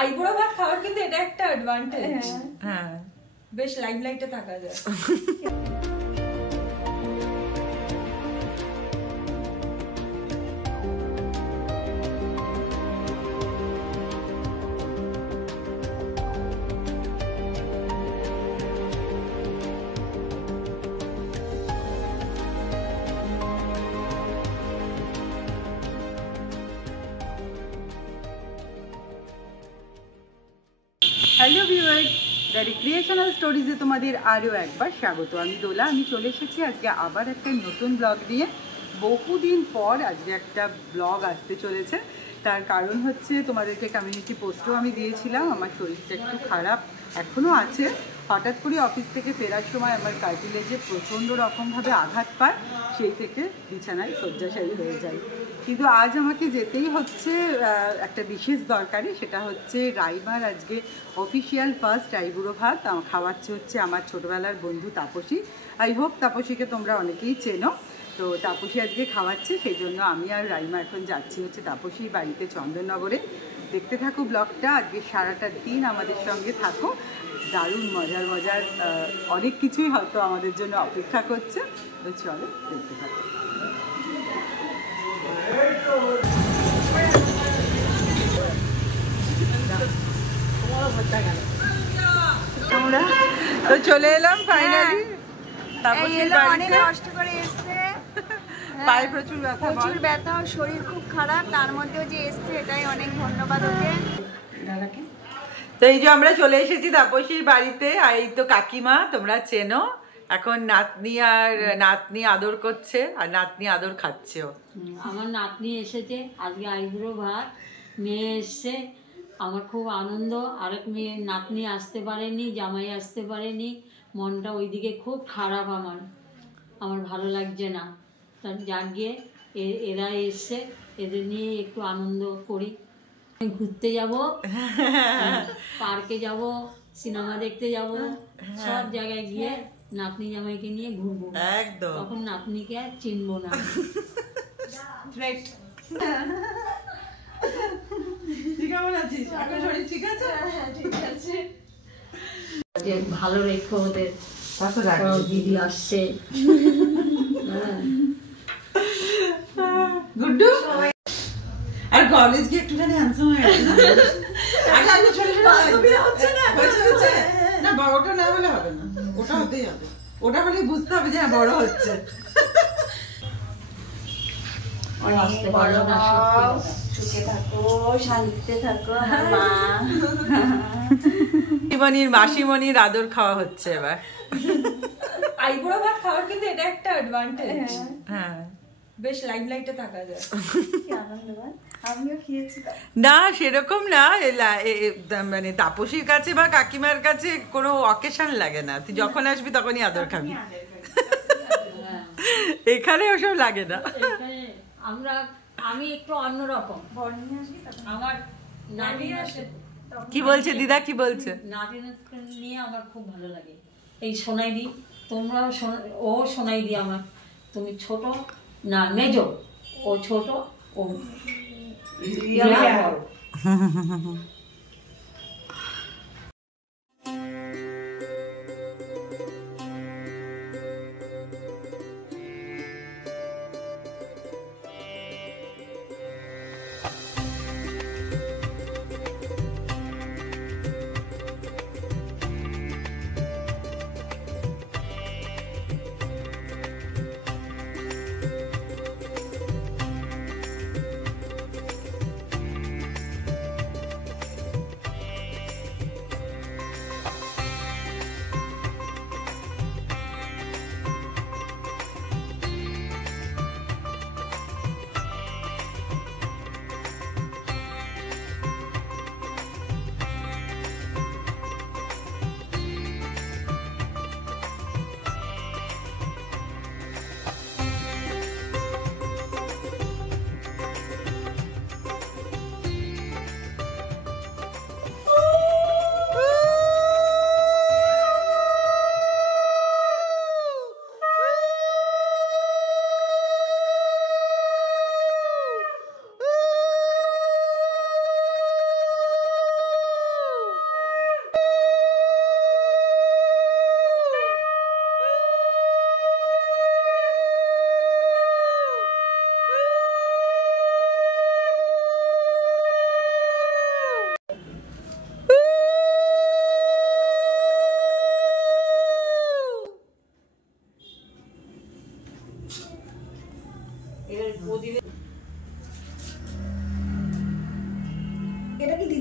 আইবুড়ো ভাত খাওয়ার কিন্তু এটা একটা অ্যাডভান্টেজ। হ্যাঁ, বেশ লাইমলাইটে থাকা যায়। হ্যালো ভিউয়ার্স, দ্য রিক্রিয়েশনাল স্টোরিজে তোমাদের আরও একবার স্বাগত। আমি দোলা, আমি চলে এসেছি আজকে আবার একটা নতুন ব্লগ নিয়ে। বহুদিন পর আজকে একটা ব্লগ আসতে চলেছে। তার কারণ হচ্ছে তোমাদেরকে কমিউনিটি পোস্টও আমি দিয়েছিলাম, আমার শরীরটা একটু খারাপ এখনও আছে। হঠাৎ করে অফিস থেকে ফেরার সময় আমার কার্টিলেজে প্রচণ্ড রকমভাবে আঘাত পায়, সেই থেকে বিছানায় শয্যাশায়ী হয়ে যায়। কিন্তু আজ আমাকে যেতেই হচ্ছে একটা বিশেষ দরকারি, সেটা হচ্ছে রাইমার আজকে অফিসিয়াল ফার্স্ট আইবুড়ো ভাত খাওয়াচ্ছে হচ্ছে আমার ছোটোবেলার বন্ধু তাপসী। আই হোপ তাপসীকে তোমরা অনেকেই চেনো। তো তাপসী আজকে খাওয়াচ্ছে, সেই জন্য আমি আর রাইমা এখন যাচ্ছি হচ্ছে তাপসীর বাড়িতে চন্দননগরে। দেখতে থাকো ব্লগটা, আজকে সারাটা দিন আমাদের সঙ্গে থাকো। দারুণ মজার মজার অনেক কিছুই হয়তো আমাদের জন্য অপেক্ষা করছে। তো চলো দেখতে থাকো। আমরা তো চলে এলাম ফাইনালি। অনেক কষ্ট করে এসছে, পায়ে প্রচুর ব্যথা, শরীর খুব খারাপ, তার মধ্যেও যে এসছে এটাই অনেক ধন্যবাদ ওকে। তো এই যে আমরা চলে এসেছি তাপসীর বাড়িতে, আর এই তো কাকিমা, তোমরা চেনো। এখন নাতনি আদর করছে আর নাতনি আদর খাচ্ছেও। আমার নাতনি এসেছে আজকে আইবুড়ো ভাত, মেয়ে এসছে, আমার খুব আনন্দ। আরেক মেয়ে নাতনি আসতে পারেনি, জামাই আসতে পারেনি, মনটা ওইদিকে খুব খারাপ। আমার ভালো লাগছে না। তার যাক গিয়ে এরা এসছে, এদের নিয়ে একটু আনন্দ করি। ঘুরতে যাব, পার্কে যাব, সিনেমা দেখতে যাব, সব জায়গায় গিয়ে নাতনি জামাইকে নিয়ে ঘুরবো। একদম, তখন নাতনিকে আর চিনবো না। কেমন আছিস? এখন শরীর ঠিক আছে? হ্যাঁ ঠিক আছে। যে ভালো রেখো ওদের, দিদি আসছে। গুড্ডু আর কলেজ গিয়ে একটুখানি হ্যান্ডসাম হয়ে গেছে না? আগে ছোট ছোট হচ্ছে না, হচ্ছে না, বড়টা না হলে হবে না, ওটা হতেই হবে। ওটা হলে বুঝতে হবে যে বড় হচ্ছে। সুখে থাকো, শান্তিতে থাকো আমার মা। মাসিমণির আদর খাওয়া হচ্ছে এবার। আইবুড়ো ভাত খাওয়ার কিন্তু এটা একটা অ্যাডভান্টেজ। হ্যাঁ, বেশ লাইমলাইটে থাকা যায়। না সেরকম না, মানে তাপসীর কাছে বা কাকিমার কাছে কোনো অকেশন লাগে না, তুই যখন আসবি তখনই আদর খাবি। এখানে ওসব লাগে না। আমি একটু অন্যরকম। আমার নানি আসে। কি বলছে দিদা, কি বলছে? নাতি নিয়ে আমার খুব ভালো লাগে। এই সোনাই দি, তোমরা ও সোনাই দি আমার, তুমি ছোট না মেজো, ও ছোট, ও বড়।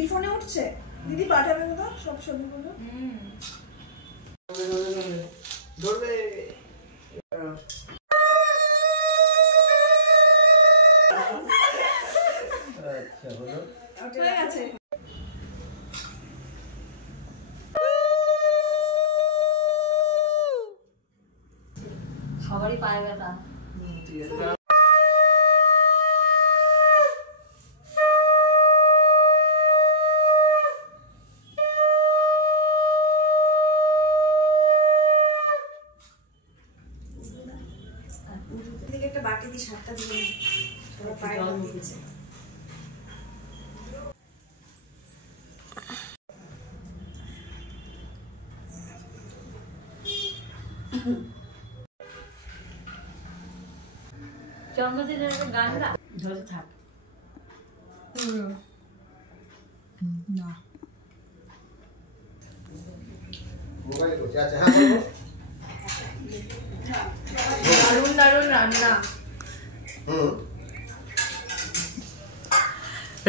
দিদির ফোনে উঠছে, দিদি পাঠাবে তো সব ছবিগুলো। হয়ে গেছে। সবারই পায়ে ব্যথা। একটা বাটি দিয়ে সাতটা দিয়ে পায়ে দিচ্ছে। জন্মদিনের গানটা ধরে থাক না দারুণ দারুণ রান্না।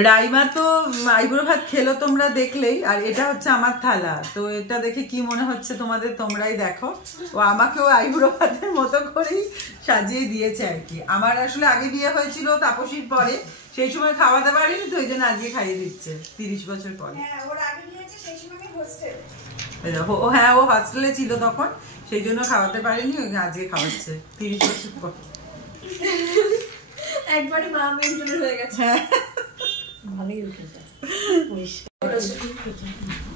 রাইমা তো আইবুড়ো ভাত খেলো তোমরা দেখলেই, আর এটা হচ্ছে আমার থালা। তো এটা দেখে কি মনে হচ্ছে তোমাদের, তোমরাই দেখো। ও আমাকেও আইবুড়ো ভাতের মতো করেই সাজিয়ে দিয়েছে আর কি। আমার আসলে আগে বিয়ে হয়েছিল তাপসীর পরে, সেই সময় খাওয়াতে পারিনি, তো ওই জন্য আজকে খাইয়ে দিচ্ছে 30 বছর পরে। ও হ্যাঁ, ও হস্টেলে ছিল তখন, সেই জন্য খাওয়াতে পারিনি, আজকে খাওয়াচ্ছে 30 বছর পর। একবারে মা মেন্টুলের হয়ে গেছে। হ্যাঁ ভালোই উঠেছে।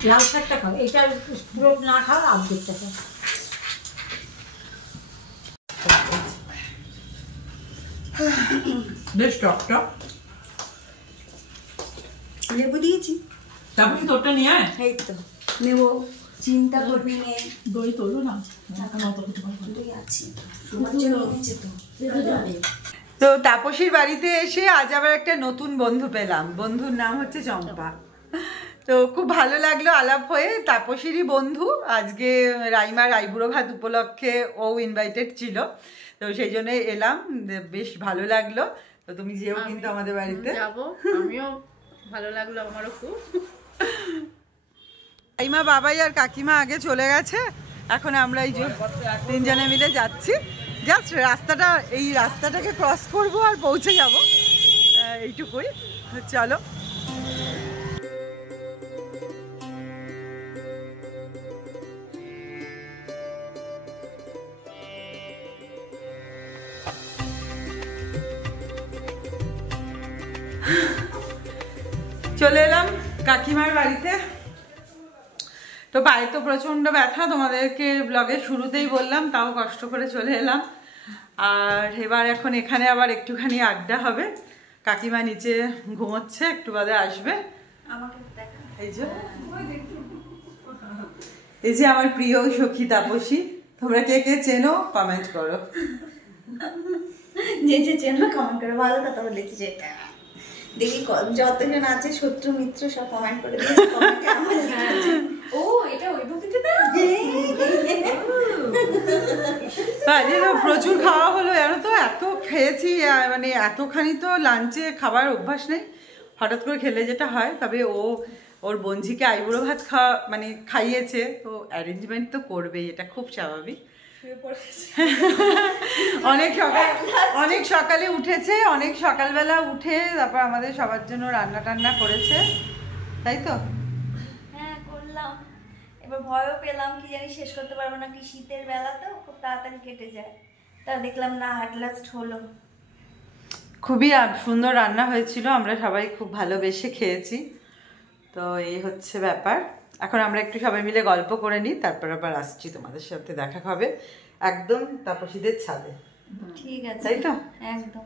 লাল শাকটা খাও, এটা পুরো না খাও, আর্ধেকটা খাও। বেশ টক টক। লেবু দিয়েছি, তারপরে তোরটা নিয়ে আয়। এই তো নেবো, চিন্তা করবি না। দই তোলো না, দই আছে তোমার জন্য, এনেছে তো। তো তাপসীর বাড়িতে এসে আজ আবার একটা নতুন বন্ধু পেলাম। বন্ধুর নাম হচ্ছে চম্পা। তো খুব ভালো লাগলো আলাপ হয়ে। তাপসীরই বন্ধু। আজকে রাইমার আইবুড়ো ভাত উপলক্ষে ও ইনভাইটেড ছিল, তো সেই জন্য এলাম, বেশ ভালো লাগলো। তো তুমি যেও কিন্তু আমাদের বাড়িতে। যাবো, আমিও ভালো লাগলো, আমারও খুব। রাইমা, বাবাই আর কাকিমা আগে চলে গেছে, এখন আমরা এই যে তিনজনে মিলে যাচ্ছি। জাস্ট রাস্তাটা, এই রাস্তাটাকে ক্রস করবো আর পৌঁছে যাবো, এইটুকুই। চলো। চলে এলাম কাকিমার বাড়িতে। তো পায়ে তো প্রচন্ড ব্যথা, তোমাদেরকে ব্লগের শুরুতেই বললাম, তাও কষ্ট করে চলে এলাম। আর এবার এখন এখানে আবার একটুখানি আড্ডা হবে। কাকিমা নিচে ঘুমোচ্ছে, একটু বাদে আসবে। এই যে আমার প্রিয় সখী তাপসী। তোমরা কে কে চেনো কমেন্ট করো। যে যে চেনো কমেন্ট করো, ভালো কথা বলেছি। যেটা দেখি যতজন আছে শত্রু মিত্র সব কমেন্ট করে দিয়েছে, কমেন্টে আমার লিখেছে, ও এটা ওই বন্ধুটা না। আজকে তো প্রচুর খাওয়া হলো, জানো তো, এত খেয়েছি, মানে এতখানি তো লাঞ্চে খাবার অভ্যাস নেই, হঠাৎ করে খেলে যেটা হয়। তবে ওর বঞ্জিকে আইবুড়ো ভাত মানে খাইয়েছে, তো অ্যারেঞ্জমেন্ট তো করবেই, এটা খুব স্বাভাবিক। অনেক সকালে উঠেছে, অনেক সকালবেলা উঠে তারপর আমাদের সবার জন্য রান্না টান্না করেছে, তাই তো? হ্যাঁ করলাম। এবার ভয়ও পেলাম, কি জানি শেষ করতে পারবো না, কি শীতের বেলা তো খুব তাড়াতাড়ি কেটে যায়। তা দেখলাম না, অ্যাট লাস্ট হলো। খুবই সুন্দর রান্না হয়েছিল, আমরা সবাই খুব ভালোবেসে খেয়েছি। তো এই হচ্ছে ব্যাপার। এখন আমরা একটু সবাই মিলে গল্প করে নিই, তারপর আবার আসছি, তোমাদের সাথে দেখা হবে একদম তাপসীদের ছাদে। ঠিক আছে, তাই তো? একদম।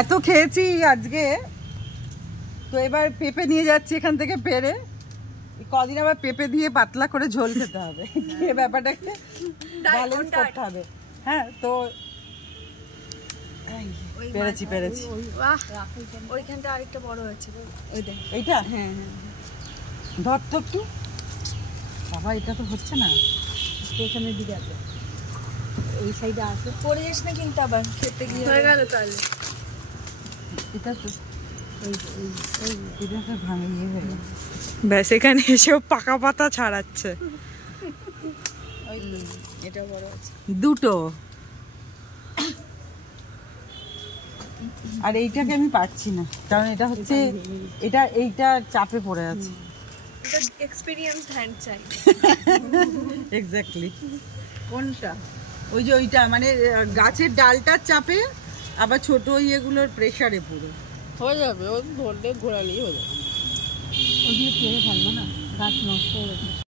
এত খেয়েছি আজকে, তো এবার পেঁপে নিয়ে যাচ্ছি এখান থেকে পেরে। কদিন আবার পেঁপে দিয়ে পাতলা করে ঝোল খেতে হবে, এই ব্যাপারটাকে ব্যালেন্স করতে হবে। হ্যাঁ, তো পেরেছি। ওইখানটা আরেকটা বড় হয়েছে, এইটা? হ্যাঁ, ধর তো একটু বাবা, এটা তো হচ্ছে না, স্টেশনের দিকে আছে। এই সাইডে আসো। পড়ে যাস না কিন্তু আবার খেতে গিয়ে। হয়ে গেল তাহলে। এটা তো এটা তো ভাঙে ইয়ে হয়ে গেল। ব্যাস এখানে এসেও পাকা পাতা ছাড়াচ্ছে। এটা বড় আছে। দুটো। আর এইটাকে আমি পাচ্ছি না, কারণ এটা হচ্ছে এইটা চাপে পড়ে আছে। এটা এক্সপেরিয়েন্সড হ্যান্ড চাই। এক্স্যাক্টলি। কোনটা? ওই যে ওইটা মানে গাছের ডালটার চাপে, আবার ছোট ইয়েগুলোর প্রেসারে পুরো হয়ে যাবে, ও ধরলে ঘোরালেই হয়ে যাবে। ওগুলো কেড়ে ফেলবো না, গাছ নষ্ট হয়ে যাবে।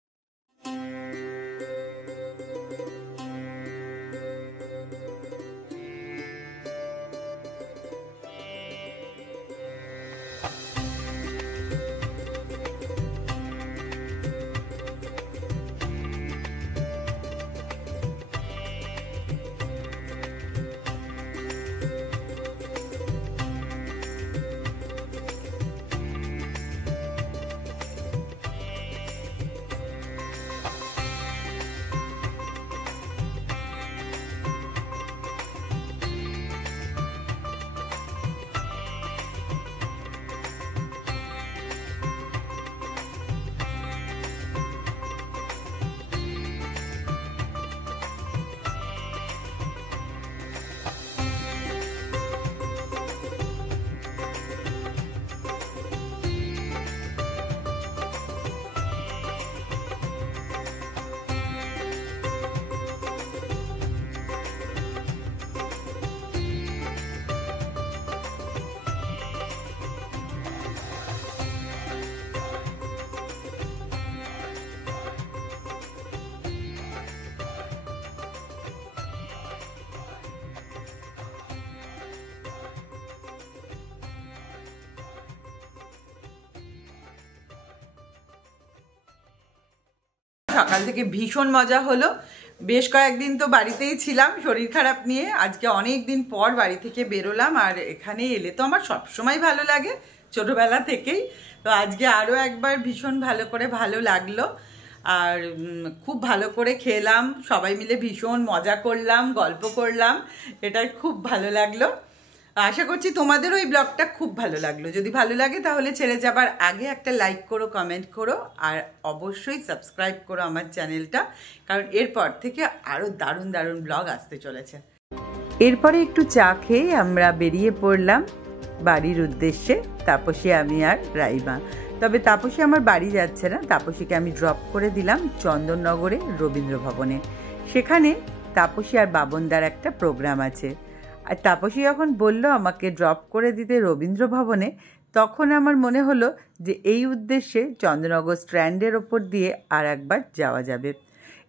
সকাল থেকে ভীষণ মজা হলো। বেশ কয়েকদিন তো বাড়িতেই ছিলাম শরীর খারাপ নিয়ে, আজকে অনেক দিন পর বাড়ি থেকে বেরোলাম। আর এখানে এলে তো আমার সবসময় ভালো লাগে, ছোটোবেলা থেকেই। তো আজকে আরও একবার ভীষণ ভালো লাগলো। আর খুব ভালো করে খেলাম, সবাই মিলে ভীষণ মজা করলাম, গল্প করলাম, এটা খুব ভালো লাগলো। আশা করছি তোমাদেরও এই ব্লগটা খুব ভালো লাগলো। যদি ভালো লাগে তাহলে ছেড়ে যাবার আগে একটা লাইক করো, কমেন্ট করো, আর অবশ্যই সাবস্ক্রাইব করো আমার চ্যানেলটা, কারণ এরপর থেকে আরও দারুণ দারুণ ব্লগ আসতে চলেছে। এরপরে একটু চা খেয়ে আমরা বেরিয়ে পড়লাম বাড়ির উদ্দেশ্যে, তাপসী, আমি আর রাইমা। তবে তাপসী আমার বাড়ি যাচ্ছে না, তাপসীকে আমি ড্রপ করে দিলাম চন্দননগরে রবীন্দ্র ভবনে। সেখানে তাপসী আর বাবনদার একটা প্রোগ্রাম আছে। আর তাপসী যখন বলল আমাকে ড্রপ করে দিতে রবীন্দ্র ভবনে, তখন আমার মনে হলো যে এই উদ্দেশ্যে চন্দননগর স্ট্র্যান্ডের ওপর দিয়ে আর একবার যাওয়া যাবে।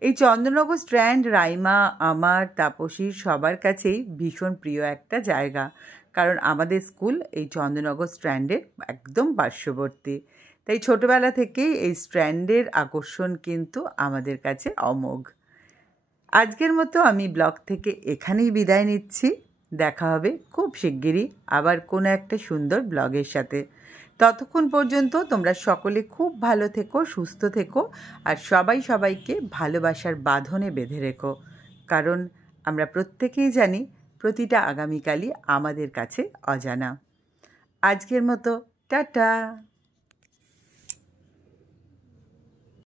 এই চন্দননগর স্ট্র্যান্ড রাইমা, আমার, তাপসীর সবার কাছেই ভীষণ প্রিয় একটা জায়গা, কারণ আমাদের স্কুল এই চন্দননগর স্ট্র্যান্ডের একদম পার্শ্ববর্তী। তাই ছোটোবেলা থেকেই এই স্ট্র্যান্ডের আকর্ষণ কিন্তু আমাদের কাছে অমোঘ। আজকের মতো আমি ব্লগ থেকে এখানেই বিদায় নিচ্ছি। দেখা হবে খুব শিগগিরই আবার কোনো একটা সুন্দর ব্লগের সাথে। ততক্ষণ পর্যন্ত তোমরা সকলে খুব ভালো থেকো, সুস্থ থেকো, আর সবাই সবাইকে ভালোবাসার বাঁধনে বেঁধে রেখো, কারণ আমরা প্রত্যেকেই জানি প্রতিটা আগামীকালই আমাদের কাছে অজানা। আজকের মতো টাটা।